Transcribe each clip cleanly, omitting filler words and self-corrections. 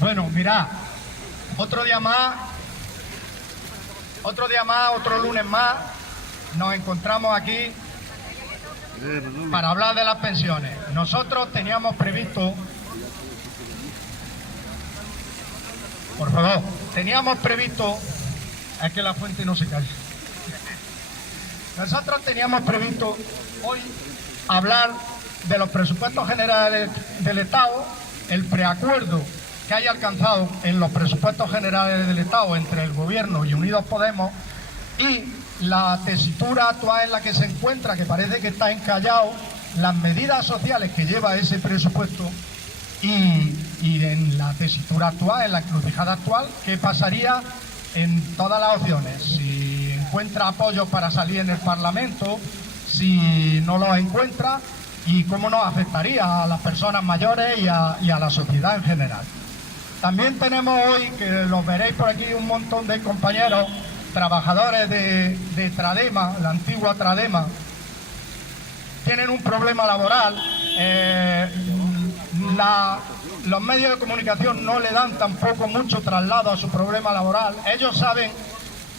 Bueno, mirad, otro lunes más, nos encontramos aquí para hablar de las pensiones. Nosotros teníamos previsto, por favor, es que la fuente no se calla. Nosotros teníamos previsto hoy hablar de los presupuestos generales del Estado, el preacuerdo que haya alcanzado en los presupuestos generales del Estado entre el Gobierno y Unidos Podemos, y la tesitura actual en la que se encuentra, que parece que está encallado, las medidas sociales que lleva ese presupuesto y en la tesitura actual, en la encrucijada actual, qué pasaría en todas las opciones, si encuentra apoyo para salir en el Parlamento, si no los encuentra, y cómo nos afectaría a las personas mayores y a la sociedad en general. También tenemos hoy, que los veréis por aquí, un montón de compañeros trabajadores de Tradema, la antigua Tradema. Tienen un problema laboral, los medios de comunicación no le dan tampoco mucho traslado a su problema laboral. Ellos saben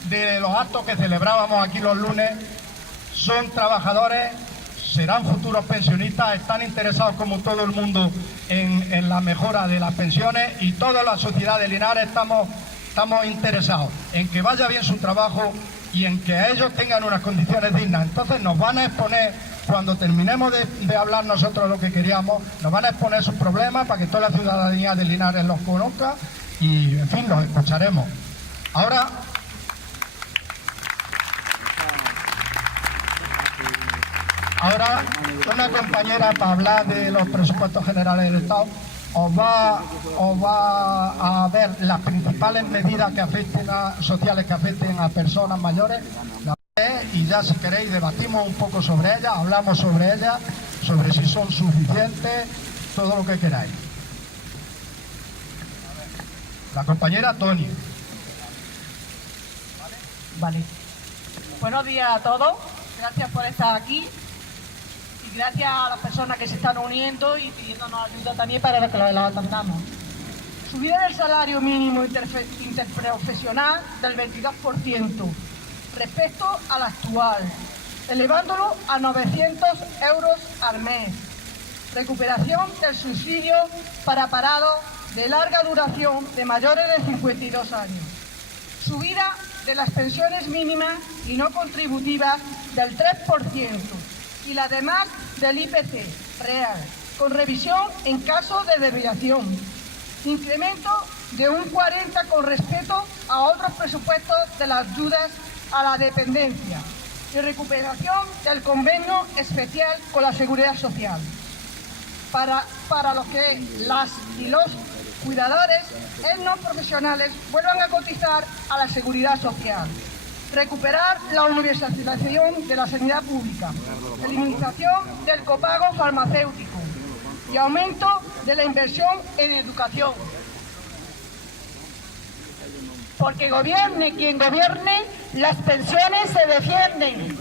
de los actos que celebrábamos aquí los lunes, son trabajadores, serán futuros pensionistas, están interesados como todo el mundo en la mejora de las pensiones, y toda la sociedad de Linares estamos interesados en que vaya bien su trabajo y en que ellos tengan unas condiciones dignas. Entonces nos van a exponer, cuando terminemos de hablar nosotros lo que queríamos, nos van a exponer sus problemas para que toda la ciudadanía de Linares los conozca y, en fin, los escucharemos. Ahora una compañera, para hablar de los presupuestos generales del Estado, os va a ver las principales medidas sociales que afecten a personas mayores, y ya, si queréis, debatimos un poco sobre ellas, hablamos sobre ellas, sobre si son suficientes, todo lo que queráis. La compañera Tony. Vale. Buenos días a todos, gracias por estar aquí. Gracias a las personas que se están uniendo y pidiéndonos ayuda también para que lo atendamos. Subida del salario mínimo interprofesional del 22% respecto al actual, elevándolo a 900 euros al mes. Recuperación del subsidio para parados de larga duración de mayores de 52 años. Subida de las pensiones mínimas y no contributivas del 3%. Y las demás del IPC real, con revisión en caso de desviación. Incremento de un 40% con respecto a otros presupuestos de las ayudas a la dependencia y recuperación del convenio especial con la Seguridad Social. Para los que las y los cuidadores no profesionales vuelvan a cotizar a la Seguridad Social. Recuperar la universalización de la sanidad pública, eliminación del copago farmacéutico y aumento de la inversión en educación. Porque gobierne quien gobierne, las pensiones se defienden.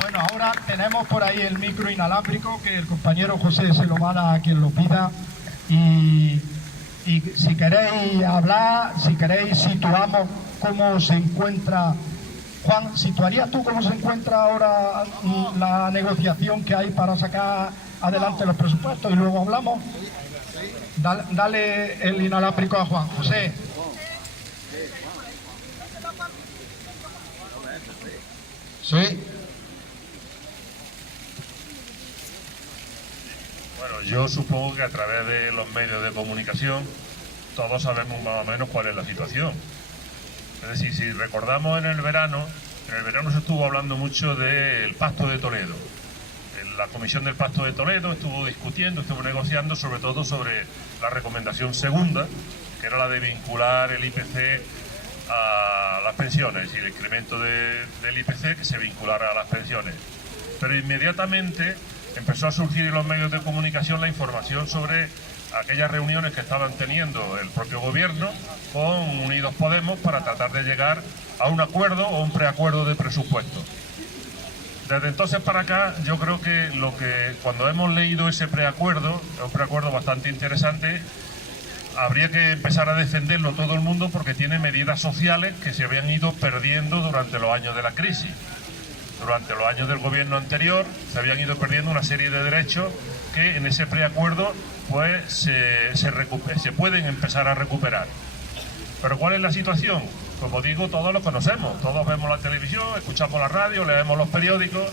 Bueno, ahora tenemos por ahí el micro inalámbrico, que el compañero José se lo va a dar a quien lo pida, y si queréis hablar, si queréis, situamos cómo se encuentra. Juan, ¿situarías tú cómo se encuentra ahora la negociación que hay para sacar adelante los presupuestos y luego hablamos? Dale el inalámbrico a Juan. José. Sí. Bueno, yo supongo que a través de los medios de comunicación todos sabemos más o menos cuál es la situación. Es decir, si recordamos en el verano se estuvo hablando mucho del Pacto de Toledo. La Comisión del Pacto de Toledo estuvo discutiendo, estuvo negociando sobre todo sobre la recomendación segunda, que era la de vincular el IPC a las pensiones y el incremento del IPC que se vinculara a las pensiones. Pero inmediatamente empezó a surgir en los medios de comunicación la información sobre aquellas reuniones que estaban teniendo el propio gobierno con Unidos Podemos para tratar de llegar a un acuerdo o un preacuerdo de presupuesto. Desde entonces para acá, yo creo que cuando hemos leído ese preacuerdo, es un preacuerdo bastante interesante, habría que empezar a defenderlo todo el mundo porque tiene medidas sociales que se habían ido perdiendo durante los años de la crisis. Durante los años del gobierno anterior se habían ido perdiendo una serie de derechos que en ese preacuerdo pues se pueden empezar a recuperar. Pero ¿cuál es la situación? Como digo, todos lo conocemos, todos vemos la televisión, escuchamos la radio, leemos los periódicos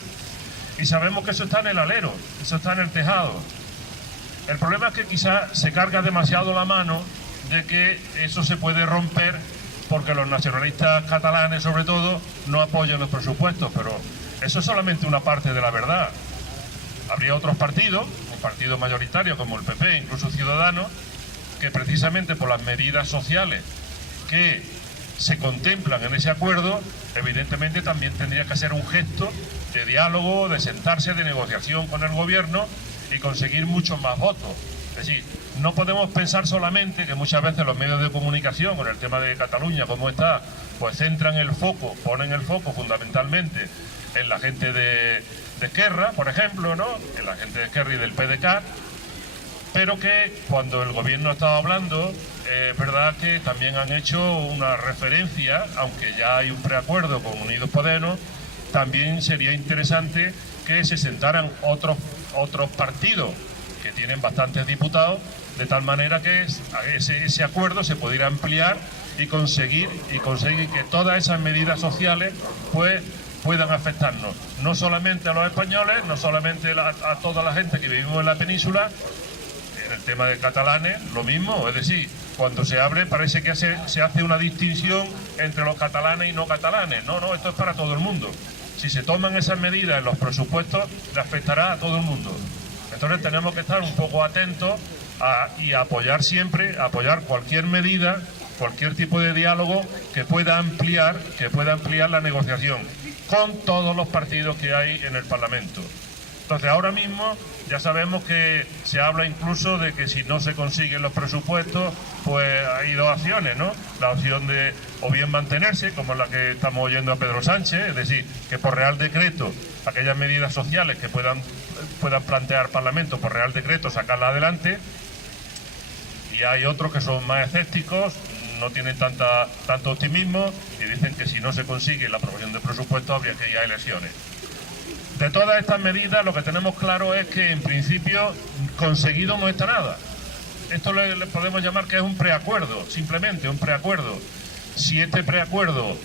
y sabemos que eso está en el alero, eso está en el tejado. El problema es que quizás se carga demasiado la mano de que eso se puede romper porque los nacionalistas catalanes, sobre todo, no apoyan los presupuestos, pero eso es solamente una parte de la verdad. Habría otros partidos, un partido mayoritario como el PP, incluso Ciudadanos, que precisamente por las medidas sociales que se contemplan en ese acuerdo, evidentemente también tendría que hacer un gesto de diálogo, de sentarse, de negociación con el gobierno y conseguir muchos más votos. Es decir, no podemos pensar solamente que muchas veces los medios de comunicación, con el tema de Cataluña como está, pues centran el foco, ponen el foco fundamentalmente en la gente de Esquerra, por ejemplo, ¿no? En la gente de Esquerra y del PDeCAT, pero que cuando el gobierno ha estado hablando, es verdad que también han hecho una referencia, aunque ya hay un preacuerdo con Unidos Podemos, también sería interesante que se sentaran otros partidos que tienen bastantes diputados, de tal manera que ese acuerdo se pudiera ampliar y conseguir que todas esas medidas sociales pues puedan afectarnos, no solamente a los españoles, no solamente a toda la gente que vivimos en la península. En el tema de catalanes, lo mismo, es decir, cuando se abre parece que se hace una distinción entre los catalanes y no catalanes. No, esto es para todo el mundo. Si se toman esas medidas en los presupuestos, le afectará a todo el mundo. Entonces tenemos que estar un poco atentos y apoyar siempre, apoyar cualquier medida, cualquier tipo de diálogo que pueda ampliar la negociación con todos los partidos que hay en el Parlamento. Entonces ahora mismo ya sabemos que se habla incluso de que si no se consiguen los presupuestos, pues hay dos opciones, ¿no? La opción de o bien mantenerse, como la que estamos oyendo a Pedro Sánchez, es decir, que por Real Decreto aquellas medidas sociales que puedan plantear Parlamento por Real Decreto sacarlas adelante, y hay otros que son más escépticos, no tienen tanto optimismo y dicen que si no se consigue la aprobación de presupuestos habría que ir a elecciones. De todas estas medidas lo que tenemos claro es que en principio conseguido no está nada. Esto le podemos llamar que es un preacuerdo, simplemente un preacuerdo. Si este preacuerdo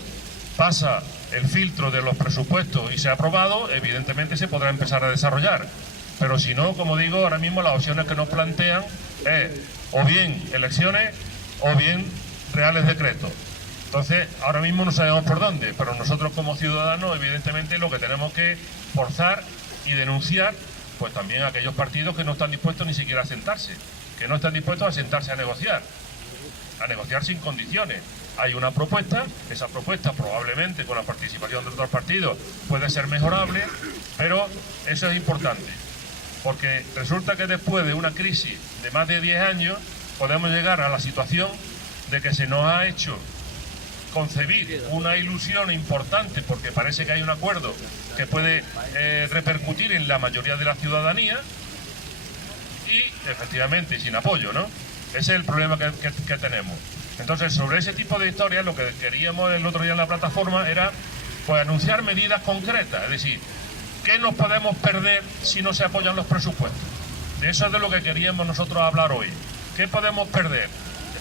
pasa el filtro de los presupuestos y se ha aprobado, evidentemente se podrá empezar a desarrollar. Pero si no, como digo, ahora mismo las opciones que nos plantean es o bien elecciones o bien reales decretos. Entonces, ahora mismo no sabemos por dónde, pero nosotros como ciudadanos, evidentemente, lo que tenemos que forzar y denunciar, pues también a aquellos partidos que no están dispuestos ni siquiera a sentarse, que no están dispuestos a sentarse a negociar sin condiciones. Hay una propuesta, esa propuesta probablemente con la participación de otros partidos puede ser mejorable, pero eso es importante, porque resulta que después de una crisis de más de 10 años podemos llegar a la situación de que se nos ha hecho concebir una ilusión importante porque parece que hay un acuerdo que puede repercutir en la mayoría de la ciudadanía y efectivamente sin apoyo, ¿no? Ese es el problema que tenemos. Entonces, sobre ese tipo de historias, lo que queríamos el otro día en la plataforma era pues anunciar medidas concretas, es decir, ¿qué nos podemos perder si no se apoyan los presupuestos? De eso es de lo que queríamos nosotros hablar hoy. ¿Qué podemos perder?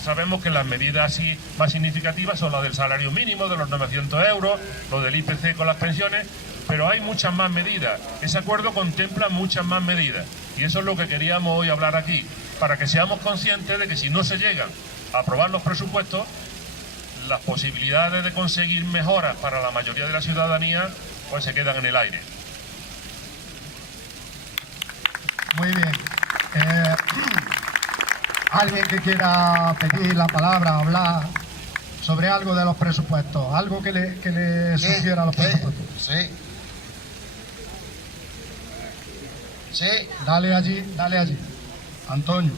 Sabemos que las medidas así más significativas son las del salario mínimo, de los 900 euros, lo del IPC con las pensiones, pero hay muchas más medidas. Ese acuerdo contempla muchas más medidas y eso es lo que queríamos hoy hablar aquí, para que seamos conscientes de que si no se llegan a aprobar los presupuestos, las posibilidades de conseguir mejoras para la mayoría de la ciudadanía pues se quedan en el aire. Muy bien. ¿Alguien que quiera pedir la palabra, hablar sobre algo de los presupuestos? ¿Algo que le sugiera a los presupuestos? Sí. Sí. Dale allí. Antonio.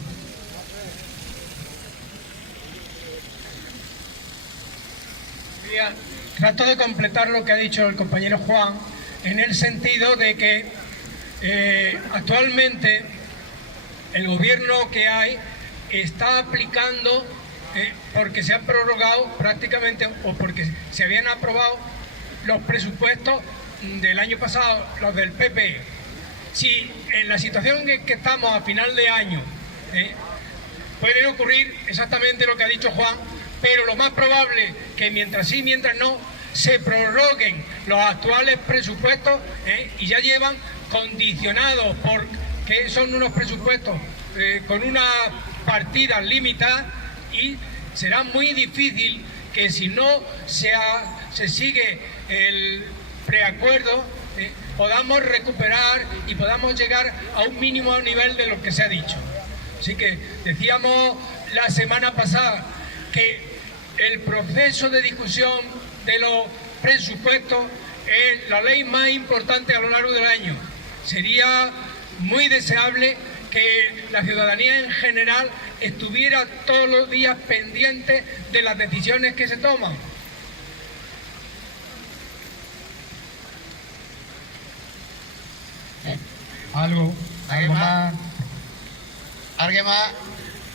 Trato de completar lo que ha dicho el compañero Juan en el sentido de que actualmente el gobierno que hay está aplicando, porque se han prorrogado prácticamente, o porque se habían aprobado los presupuestos del año pasado, los del PP. Si en la situación en que estamos a final de año puede ocurrir exactamente lo que ha dicho Juan, pero lo más probable que mientras sí, mientras no, se prorroguen los actuales presupuestos, y ya llevan condicionados porque son unos presupuestos con una partida limitada, y será muy difícil que si no se sigue el preacuerdo podamos recuperar y podamos llegar a un mínimo nivel de lo que se ha dicho. Así que decíamos la semana pasada que el proceso de discusión de los presupuestos es la ley más importante a lo largo del año. Sería muy deseable que la ciudadanía en general estuviera todos los días pendiente de las decisiones que se toman. ¿Algo más? ¿Alguien más?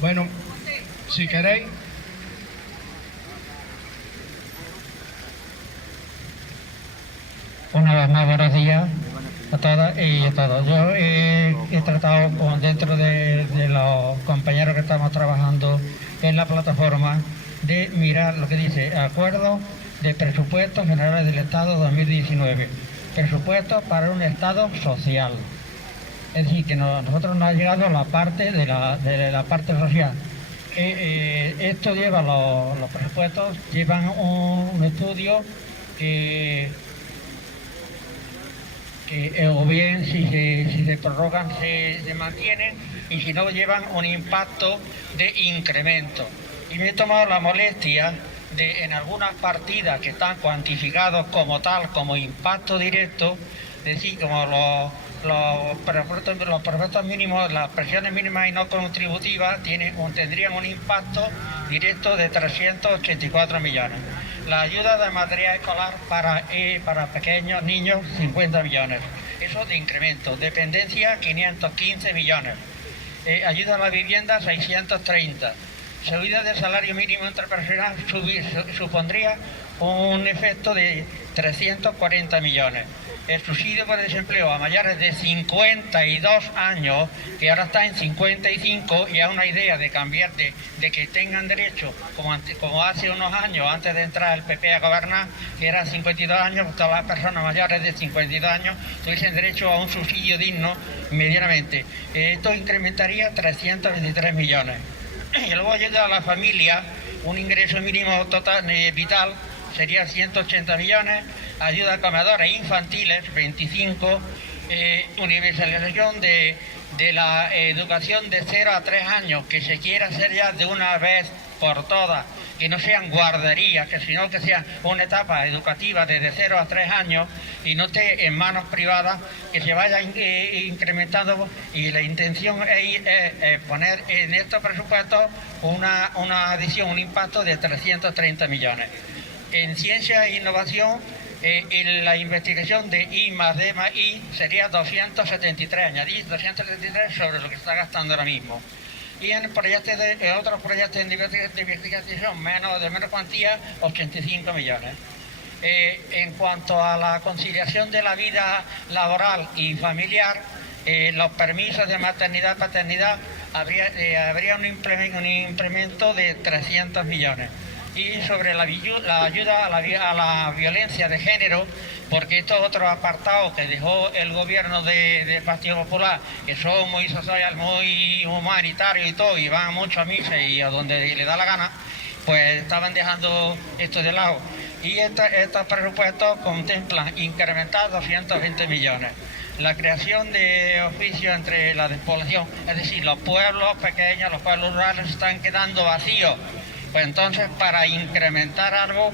Bueno, si queréis. Una vez más, buenos días a todas y a todos. Yo he tratado dentro de los compañeros que estamos trabajando en la plataforma de mirar lo que dice Acuerdo de Presupuestos Generales del Estado 2019. Presupuestos para un Estado social. Es decir, que nosotros nos ha llegado la parte de la parte social. Esto lleva, los presupuestos llevan un estudio que o bien si se prorrogan se mantienen, y si no llevan un impacto de incremento. Y me he tomado la molestia de, en algunas partidas que están cuantificados como tal, como impacto directo, decir como los presupuestos mínimos, las presiones mínimas y no contributivas tendrían un impacto directo de 384 millones. La ayuda de material escolar para pequeños niños, 50 millones. Eso de incremento. Dependencia, 515 millones. Ayuda a la vivienda, 630. Subida del salario mínimo interprofesional supondría un efecto de 340 millones. El subsidio por desempleo a mayores de 52 años, que ahora está en 55, y a una idea de cambiar, de que tengan derecho, como hace unos años, antes de entrar el PP a gobernar, que eran 52 años, todas las personas mayores de 52 años tuviesen derecho a un subsidio digno medianamente. Esto incrementaría 323 millones. Y luego ayuda a la familia, un ingreso mínimo total vital, sería 180 millones, ayuda a comedores infantiles, 25, universalización de la educación de 0 a 3 años, que se quiera hacer ya de una vez por todas, que no sean guarderías, sino que sea una etapa educativa desde 0 a 3 años y no esté en manos privadas, que se vaya incrementando, y la intención es poner en estos presupuestos una adición, un impacto de 330 millones. En ciencia e innovación, en la investigación de I más D más I sería 273, añadir 273 sobre lo que está gastando ahora mismo. Y en otros proyectos de investigación de menos cuantía, 85 millones. En cuanto a la conciliación de la vida laboral y familiar, los permisos de maternidad y paternidad habría un incremento de 300 millones. Y sobre la ayuda a la violencia de género, porque estos otros apartados que dejó el gobierno del Partido Popular, que son muy sociales, muy humanitarios y todo, y van mucho a misa y a donde le da la gana, pues estaban dejando esto de lado. Y estos presupuestos contemplan incrementar 220 millones. La creación de oficios entre la despoblación, es decir, los pueblos pequeños, los pueblos rurales están quedando vacíos. Pues entonces, para incrementar algo,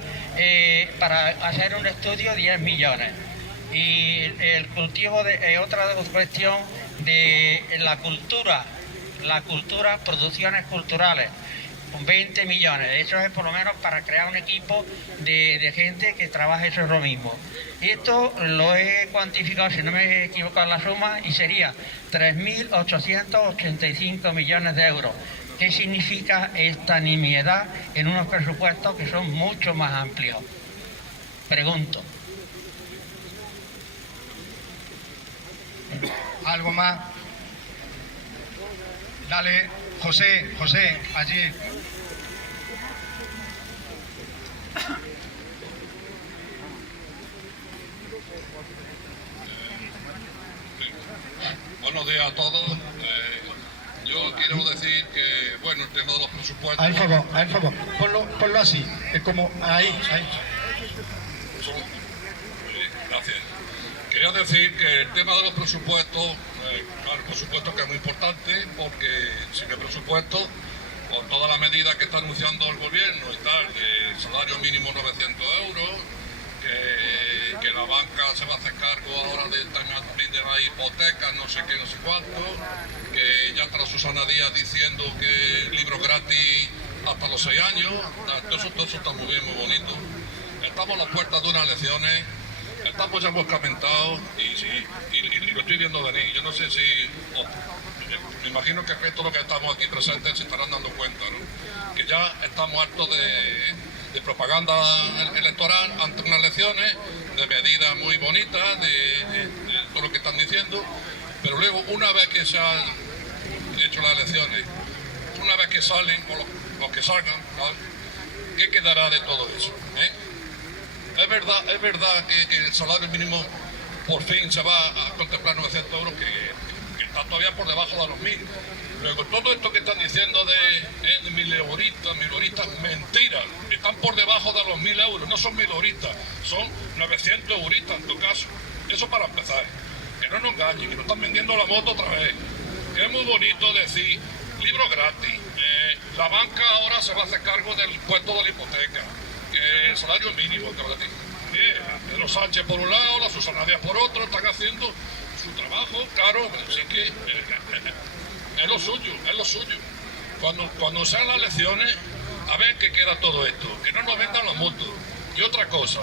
para hacer un estudio, 10 millones. Y el cultivo de otra cuestión de la cultura, producciones culturales. 20 millones. Eso es por lo menos para crear un equipo de gente que trabaje eso es lo mismo. Esto lo he cuantificado, si no me he equivocado en la suma, y sería 3.885 millones de euros. ¿Qué significa esta nimiedad en unos presupuestos que son mucho más amplios? Pregunto. ¿Algo más? Dale, José, allí. Buenos días a todos. Yo quiero decir que, bueno, el tema de los presupuestos... Al favor, ponlo así, es como ahí. Gracias. Quería decir que el tema de los presupuestos, claro, el presupuesto que es muy importante, porque sin el presupuesto, con todas las medidas que está anunciando el gobierno y tal, el salario mínimo 900 euros, que la banca se va a hacer cargo ahora del tema también de la hipoteca, no sé qué, no sé cuánto, que ya está Susana Díaz diciendo que libros gratis hasta los 6 años, todo eso está muy bien, muy bonito. Estamos a las puertas de unas elecciones, estamos ya escamentados y lo estoy viendo venir. Yo no sé si, me imagino que el resto de los que estamos aquí presentes se estarán dando cuenta, ¿no? Que ya estamos hartos de propaganda electoral ante unas elecciones, de medidas muy bonitas, de todo lo que están diciendo, pero luego una vez que se han hecho las elecciones, una vez que salen, o los que salgan, ¿sabes? ¿Qué quedará de todo eso? Es verdad que el salario mínimo por fin se va a contemplar 900 euros, que está todavía por debajo de los 1.000. Luego, todo esto que están diciendo de 1.000 euristas, mentira. Están por debajo de los 1.000 euros, no son 1.000 euristas, son 900 euristas en tu caso. Eso para empezar. Que no nos engañen, que nos están vendiendo la moto otra vez. Que es muy bonito decir, libros gratis, la banca ahora se va a hacer cargo del impuesto de la hipoteca, que el salario mínimo, que Pedro Sánchez por un lado, la Susana Díaz por otro, están haciendo su trabajo, claro, así que es lo suyo. Cuando sean las elecciones, a ver qué queda todo esto, que no nos vendan las motos. Y otra cosa,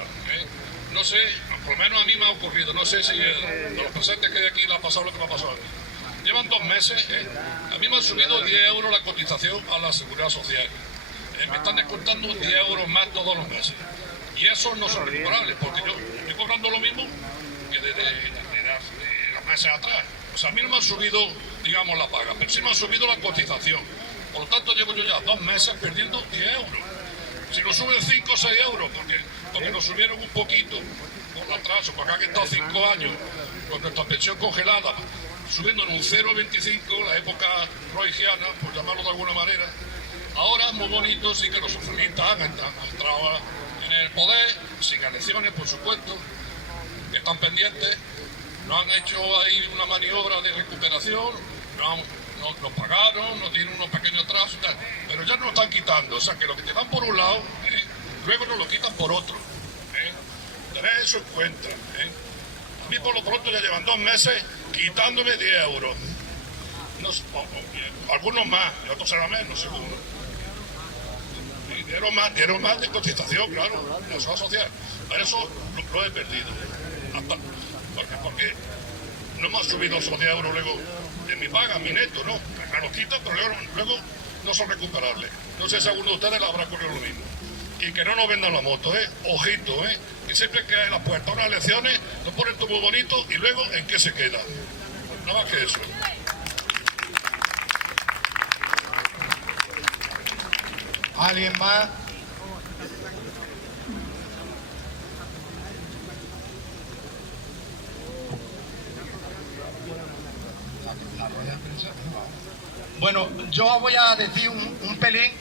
no sé, por lo menos a mí me ha ocurrido, no sé si de los presentes que hay aquí le ha pasado lo que me ha pasado a mí. Llevan 2 meses, a mí me han subido 10 euros la cotización a la Seguridad Social. Me están descontando 10 euros más todos los meses. Y eso no son recuperables, porque yo estoy cobrando lo mismo que de los meses atrás. O sea, a mí no me han subido, digamos, la paga, pero sí me han subido la cotización. Por lo tanto, llevo yo ya 2 meses perdiendo 10 euros. Si nos suben 5 o 6 euros, porque nos subieron un poquito por el atraso, porque acá que he estado 5 años con nuestra pensión congelada, subiendo en un 0,25, la época roigiana, por llamarlo de alguna manera. Ahora es muy bonito, sí que los socialistas han entrado en el poder, sin elecciones, por supuesto, que están pendientes, no han hecho ahí una maniobra de recuperación, nos pagaron, nos tienen unos pequeños atrasos y tal, pero ya nos están quitando, o sea que lo que te dan por un lado, luego nos lo quitan por otro. Tened eso en cuenta. A mí por lo pronto ya llevan 2 meses quitándome 10 euros. Algunos más, y otros serán menos, seguro. Y dieron más de cotización, claro, la seguridad social. Pero eso lo he perdido. Porque no me han subido esos 10 euros luego de mi paga, mi neto, no. Me los quitan, pero luego no son recuperables. No sé si alguno de ustedes le habrá ocurrido lo mismo. Y que no nos vendan la moto, ojito, que siempre que hay las puertas a unas elecciones, nos ponen todo muy bonito y luego ¿en qué se queda? Nada más que eso. ¿Alguien más? Bueno, yo voy a decir un pelín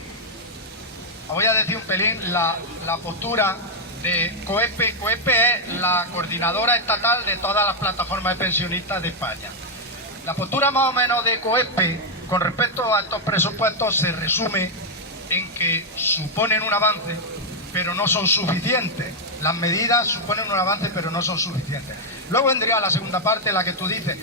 la postura de COEPE. COEPE es la coordinadora estatal de todas las plataformas de pensionistas de España. La postura más o menos de COEPE con respecto a estos presupuestos se resume en que suponen un avance, pero no son suficientes. Las medidas suponen un avance, pero no son suficientes. Luego vendría la segunda parte, la que tú dices,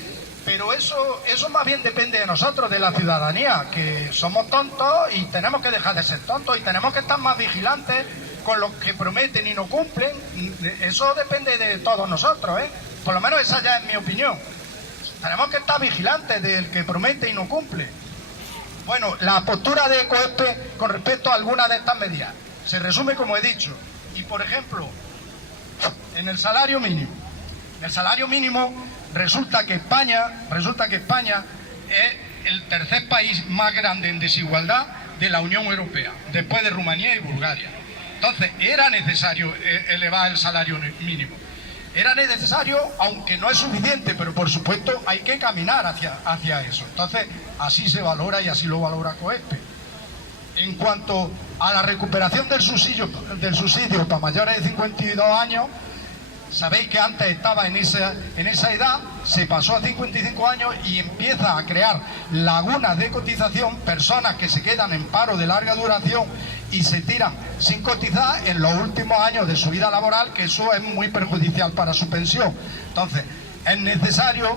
pero eso más bien depende de nosotros, de la ciudadanía, que somos tontos y tenemos que dejar de ser tontos y tenemos que estar más vigilantes con lo que prometen y no cumplen. Eso depende de todos nosotros, ¿eh? Por lo menos esa ya es mi opinión. Tenemos que estar vigilantes del que promete y no cumple. Bueno, la postura de COESPE con respecto a algunas de estas medidas se resume como he dicho. Y por ejemplo, en el salario mínimo. En el salario mínimo resulta que España es el tercer país más grande en desigualdad de la Unión Europea, después de Rumanía y Bulgaria. Entonces, era necesario elevar el salario mínimo. Era necesario, aunque no es suficiente, pero por supuesto hay que caminar hacia eso. Entonces, así se valora y así lo valora COESPE. En cuanto a la recuperación del subsidio para mayores de 52 años, sabéis que antes estaba en esa edad, se pasó a 55 años y empieza a crear lagunas de cotización, personas que se quedan en paro de larga duración y se tiran sin cotizar en los últimos años de su vida laboral, que eso es muy perjudicial para su pensión. Entonces, es necesario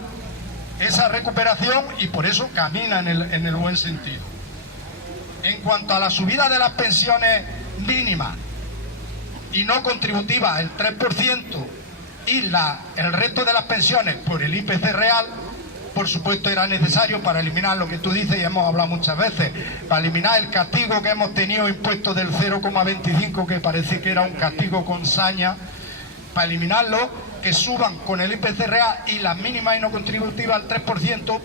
esa recuperación y por eso camina en el buen sentido. En cuanto a la subida de las pensiones mínimas y no contributivas, el 3%, y el resto de las pensiones por el IPC real, por supuesto era necesario para eliminar lo que tú dices y hemos hablado muchas veces, para eliminar el castigo que hemos tenido impuesto del 0,25, que parece que era un castigo con saña, para eliminarlo, que suban con el IPC real y las mínimas y no contributivas al 3%,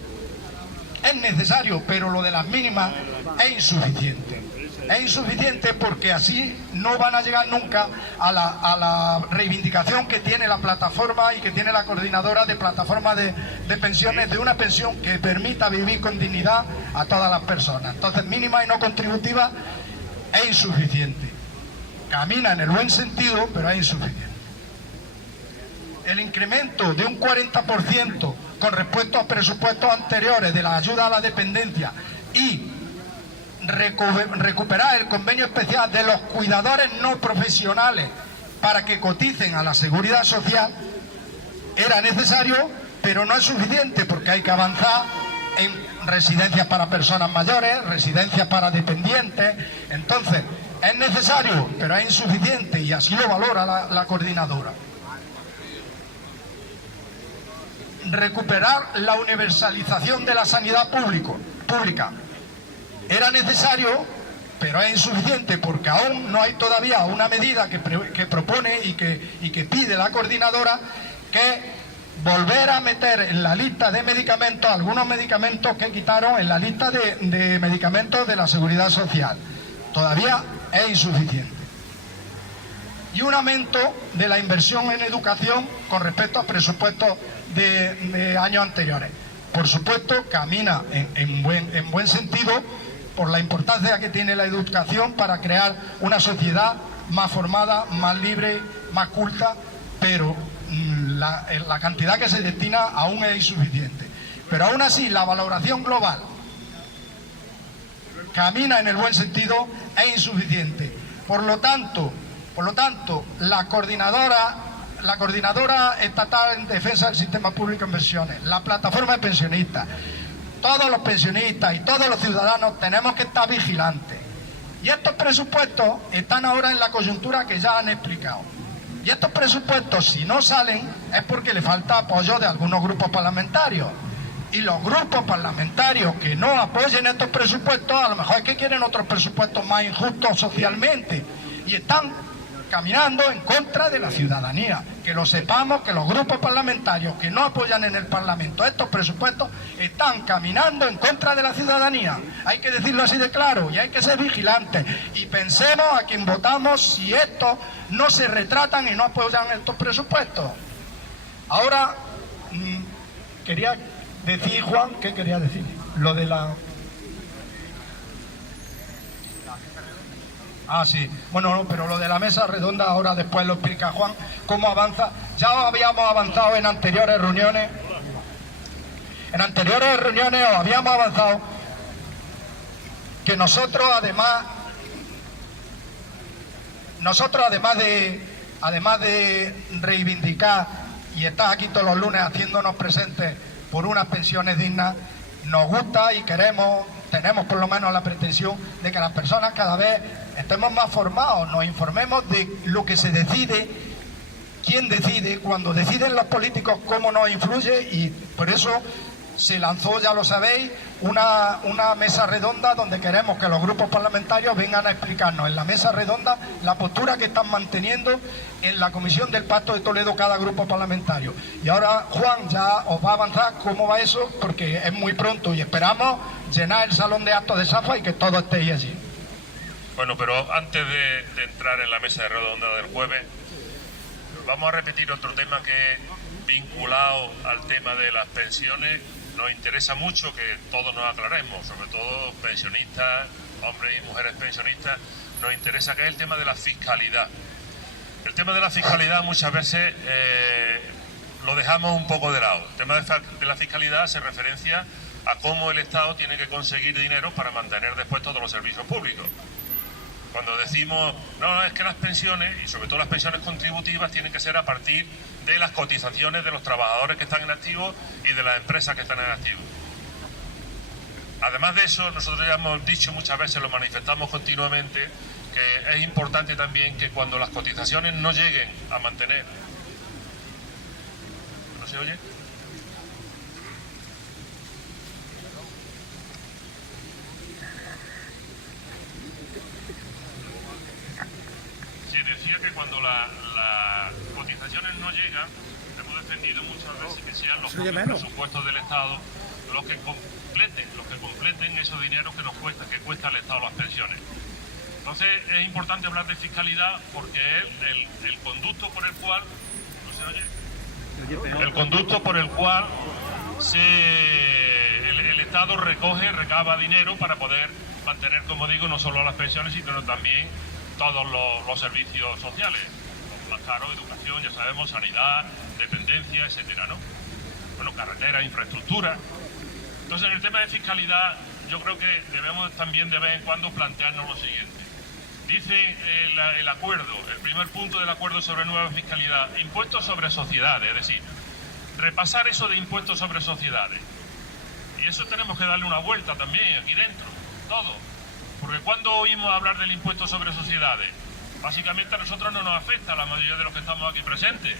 es necesario, pero lo de las mínimas es insuficiente. Es insuficiente porque así no van a llegar nunca a la reivindicación que tiene la plataforma y que tiene la coordinadora de plataforma de pensiones, de una pensión que permita vivir con dignidad a todas las personas. Entonces, mínima y no contributiva es insuficiente. Camina en el buen sentido, pero es insuficiente. El incremento de un 40% con respecto a presupuestos anteriores de la ayuda a la dependencia y recuperar el convenio especial de los cuidadores no profesionales para que coticen a la seguridad social era necesario, pero no es suficiente porque hay que avanzar en residencias para personas mayores, residencias para dependientes. Entonces, es necesario, pero es insuficiente y así lo valora la coordinadora. Recuperar la universalización de la sanidad pública. Era necesario, pero es insuficiente porque aún no hay todavía una medida que propone y que pide la coordinadora, que volver a meter en la lista de medicamentos algunos medicamentos que quitaron en la lista de medicamentos de la Seguridad Social. Todavía es insuficiente. Y un aumento de la inversión en educación con respecto a presupuestos de años anteriores. Por supuesto, camina en buen sentido por la importancia que tiene la educación para crear una sociedad más formada, más libre, más culta, pero la cantidad que se destina aún es insuficiente. Pero aún así, la valoración global camina en el buen sentido, es insuficiente. Por lo tanto, la coordinadora estatal en defensa del sistema público de pensiones, la plataforma de pensionistas, todos los pensionistas y todos los ciudadanos tenemos que estar vigilantes. Y estos presupuestos están ahora en la coyuntura que ya han explicado. Y estos presupuestos, si no salen, es porque le falta apoyo de algunos grupos parlamentarios. Y los grupos parlamentarios que no apoyen estos presupuestos, a lo mejor es que quieren otros presupuestos más injustos socialmente. Y están caminando en contra de la ciudadanía. Que lo sepamos, que los grupos parlamentarios que no apoyan en el Parlamento estos presupuestos están caminando en contra de la ciudadanía. Hay que decirlo así de claro y hay que ser vigilantes. Y pensemos a quien votamos si estos no se retratan y no apoyan estos presupuestos. Ahora, quería decir, Juan, ¿qué quería decir? Lo de la... Ah, sí. Bueno, no, pero lo de la mesa redonda ahora después lo explica Juan, cómo avanza. Ya habíamos avanzado en anteriores reuniones. En anteriores reuniones os habíamos avanzado que nosotros además nosotros además de reivindicar y estar aquí todos los lunes haciéndonos presentes por unas pensiones dignas, nos gusta y tenemos por lo menos la pretensión de que las personas cada vez estemos más formados, nos informemos de lo que se decide, quién decide, cuando deciden los políticos cómo nos influye, y por eso se lanzó, ya lo sabéis, una mesa redonda donde queremos que los grupos parlamentarios vengan a explicarnos en la mesa redonda la postura que están manteniendo en la Comisión del Pacto de Toledo cada grupo parlamentario. Y ahora Juan ya os va a avanzar cómo va eso, porque es muy pronto y esperamos llenar el salón de actos de Safa y que todos estéis allí. Bueno, pero antes de entrar en la mesa redonda del jueves, vamos a repetir otro tema que, vinculado al tema de las pensiones, nos interesa mucho que todos nos aclaremos, sobre todo pensionistas, hombres y mujeres pensionistas, nos interesa, que es el tema de la fiscalidad. El tema de la fiscalidad muchas veces lo dejamos un poco de lado. El tema de la fiscalidad se referencia a cómo el Estado tiene que conseguir dinero para mantener después todos los servicios públicos. Cuando decimos, no, es que las pensiones, y sobre todo las pensiones contributivas, tienen que ser a partir de las cotizaciones de los trabajadores que están en activo y de las empresas que están en activo. Además de eso, nosotros ya hemos dicho muchas veces, lo manifestamos continuamente, que es importante también que cuando las cotizaciones no lleguen a mantener... ¿No se oye? Decía que cuando las cotizaciones no llegan, hemos defendido muchas veces que sean los presupuestos del Estado los que completen esos dineros que cuesta el Estado las pensiones. Entonces es importante hablar de fiscalidad, porque es el conducto por el cual, ¿no se oye? El conducto por el cual el Estado recaba dinero para poder mantener, como digo, no solo las pensiones, sino también todos los servicios sociales, los más caros, educación, ya sabemos, sanidad, dependencia, etcétera, ¿no? Bueno, carretera, infraestructura. Entonces, en el tema de fiscalidad, yo creo que debemos también de vez en cuando plantearnos lo siguiente. Dice el acuerdo, el primer punto del acuerdo sobre nueva fiscalidad, impuestos sobre sociedades, es decir, repasar eso de impuestos sobre sociedades. Y eso tenemos que darle una vuelta también aquí dentro, todo. Porque cuando oímos hablar del impuesto sobre sociedades, básicamente a nosotros no nos afecta, a la mayoría de los que estamos aquí presentes.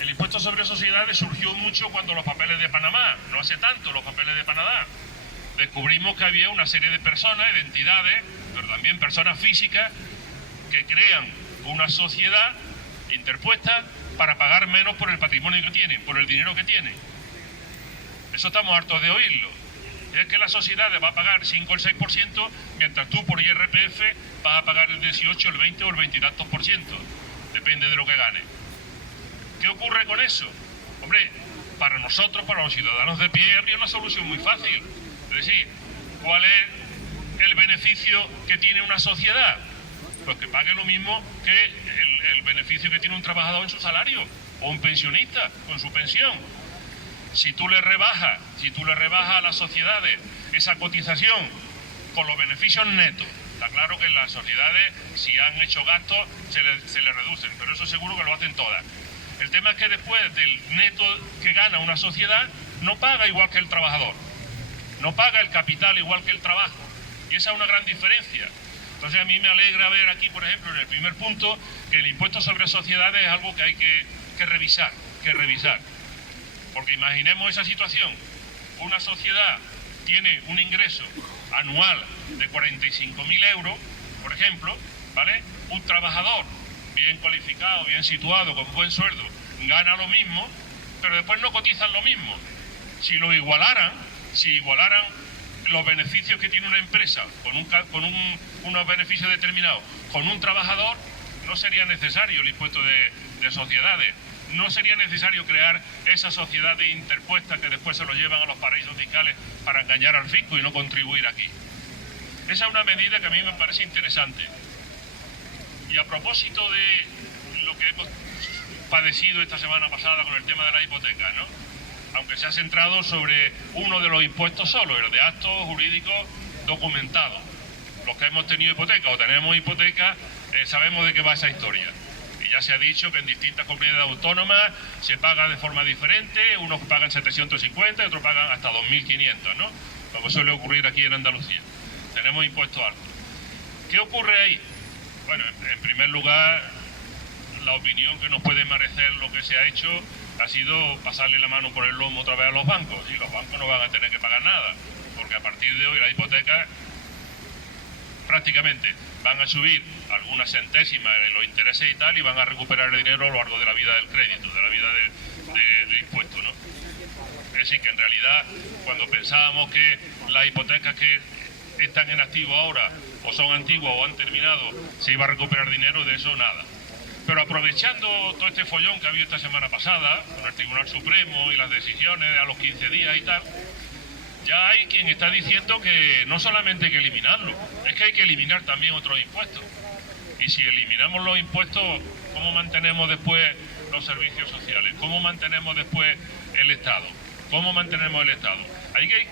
El impuesto sobre sociedades surgió mucho cuando los papeles de Panamá, no hace tanto los papeles de Panamá. Descubrimos que había una serie de personas, de entidades, pero también personas físicas, que crean una sociedad interpuesta para pagar menos por el patrimonio que tienen, por el dinero que tienen. Eso estamos hartos de oírlo. Es que la sociedad va a pagar 5 o el 6%, mientras tú por IRPF vas a pagar el 18, el 20 o el 20 y tantos %. Depende de lo que gane. ¿Qué ocurre con eso? Hombre, para nosotros, para los ciudadanos de pie, habría una solución muy fácil. Es decir, ¿cuál es el beneficio que tiene una sociedad? Pues que pague lo mismo que el beneficio que tiene un trabajador en su salario, o un pensionista con su pensión. Si tú le rebajas a las sociedades esa cotización con los beneficios netos, está claro que en las sociedades, si han hecho gastos, se les reducen, pero eso seguro que lo hacen todas. El tema es que después del neto que gana una sociedad, no paga igual que el trabajador, no paga el capital igual que el trabajo, y esa es una gran diferencia. Entonces a mí me alegra ver aquí, por ejemplo, en el primer punto, que el impuesto sobre sociedades es algo que hay que revisar. Porque imaginemos esa situación. Una sociedad tiene un ingreso anual de 45.000 euros, por ejemplo, ¿vale? Un trabajador bien cualificado, bien situado, con buen sueldo, gana lo mismo, pero después no cotizan lo mismo. Si igualaran los beneficios que tiene una empresa con unos beneficios determinados con un trabajador, no sería necesario el impuesto de sociedades. No sería necesario crear esas sociedades interpuestas que después se lo llevan a los paraísos fiscales para engañar al fisco y no contribuir aquí. Esa es una medida que a mí me parece interesante. Y a propósito de lo que hemos padecido esta semana pasada con el tema de la hipoteca, ¿no? Aunque se ha centrado sobre uno de los impuestos solo, el de actos jurídicos documentados. Los que hemos tenido hipoteca o tenemos hipoteca, sabemos de qué va esa historia. Y ya se ha dicho que en distintas comunidades autónomas se paga de forma diferente, unos pagan 750 y otros pagan hasta 2.500, ¿no? Como suele ocurrir aquí en Andalucía. Tenemos impuestos altos. ¿Qué ocurre ahí? Bueno, en primer lugar, la opinión que nos puede merecer lo que se ha hecho ha sido pasarle la mano por el lomo otra vez a los bancos, y los bancos no van a tener que pagar nada, porque a partir de hoy las hipotecas prácticamente van a subir algunas centésimas en los intereses y tal, y van a recuperar el dinero a lo largo de la vida del crédito, de la vida del impuesto, ¿no? Es decir, que en realidad, cuando pensábamos que las hipotecas que están en activo ahora, o son antiguas o han terminado, se iba a recuperar dinero, de eso nada. Pero aprovechando todo este follón que ha habido esta semana pasada, con el Tribunal Supremo y las decisiones a los 15 días y tal, ya hay quien está diciendo que no solamente hay que eliminarlo, es que hay que eliminar también otros impuestos. Y si eliminamos los impuestos, ¿cómo mantenemos después los servicios sociales? ¿Cómo mantenemos después el Estado? ¿Cómo mantenemos el Estado? Ahí que hay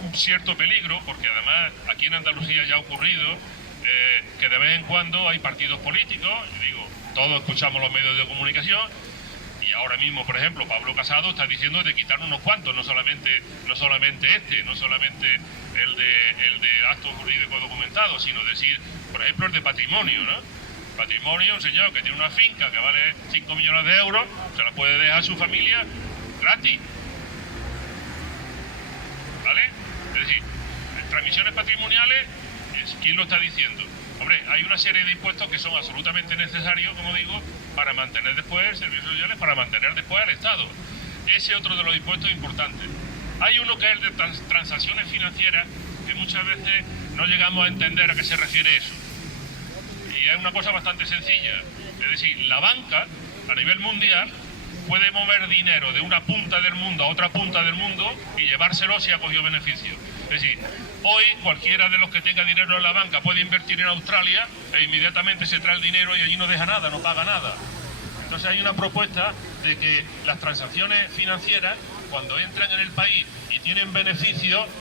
un cierto peligro, porque además aquí en Andalucía ya ha ocurrido que de vez en cuando hay partidos políticos, y digo, todos escuchamos los medios de comunicación, y ahora mismo, por ejemplo, Pablo Casado está diciendo de quitar unos cuantos, no solamente el de actos jurídicos documentados, sino decir, por ejemplo, el de patrimonio, ¿no? Patrimonio, un señor que tiene una finca que vale 5 millones de euros, se la puede dejar a su familia gratis, ¿vale? Es decir, transmisiones patrimoniales, ¿quién lo está diciendo? Hombre, hay una serie de impuestos que son absolutamente necesarios, como digo, para mantener después servicios sociales, para mantener después al Estado. Ese es otro de los impuestos importantes. Hay uno que es el de transacciones financieras, que muchas veces no llegamos a entender a qué se refiere eso. Y es una cosa bastante sencilla. Es decir, la banca, a nivel mundial, puede mover dinero de una punta del mundo a otra punta del mundo y llevárselo si ha cogido beneficio. Es decir, hoy cualquiera de los que tenga dinero en la banca puede invertir en Australia e inmediatamente se trae el dinero y allí no deja nada, no paga nada. Entonces hay una propuesta de que las transacciones financieras, cuando entran en el país y tienen beneficios,